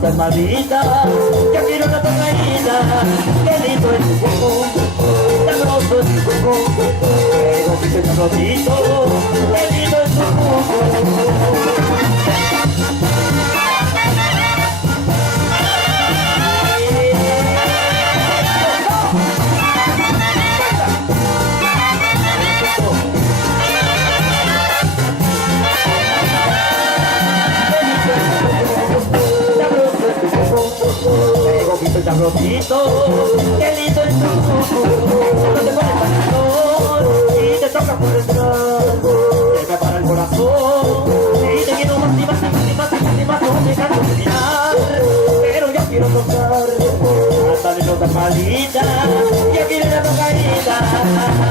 Palmadita, yo quiero una tocadita, qué lindo es tu cuerpo, sabroso es tu cuerpo, pero que te sabrosito, qué lindo es tu cuerpo. Sabrosito, qué lindo es tu cuerpo, no te pones tan calor y te toca por detrás, te prepara el corazón y te quiero más y más y más y más y más y más, no me canso de mirar, pero yo quiero tocar, hasta de nota malita, yo quiero una tocadita.